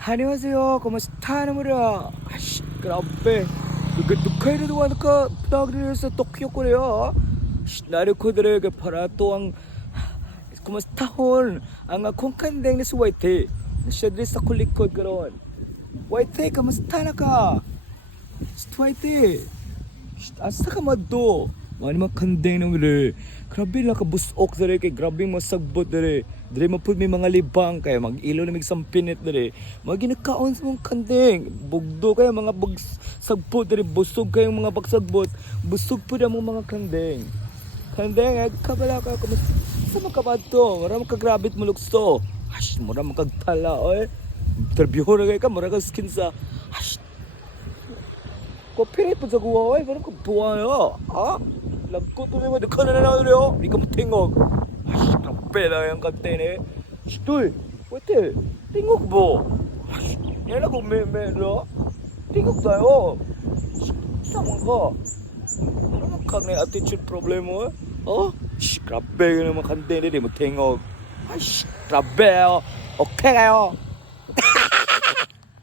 Annyeonghaseyo, kumusta namuria? Grabe. Dukay na duwan ka pinagdiri sa Tokyo, Korea. Narikoderege para to ang kumusta hon ang kongkandeng ni si Whitey. Siya diri sa kulikod karon. Whitey, kumusta na ka? Whitey. Asa ka madto? Wani makandeng nang diri. Grabe lang ka busok diri kay grabe mo sagbot diri. Diri mapud may mga libang kay mag-ilo na mig sampinit diri. Maginakaon sa mong kandeng. Bugdo kay mga sagbot diri, busog kay mga bagsagbot. Busog pud ang mga kandeng. Kandeng ay kabala ka kumusta? Sa makabadto, mura makagrabit mo lukso. Mura makagtala oy. Interview na kay ka, mura ka skin sa. Kopi po sa kuwa oy, parang kabuha yo. Lagkot na naman, dika na rin o. Hindi ka mo tingog. Grabe na yung kante ni. Stoy, wate, tingog mo. Yan ako medyo. Tingog tayo. Sama ka. Ano naman kag na attitude problem mo? Grabe yun naman kante ni, di mo tingog. Grabe o. Okay kayo.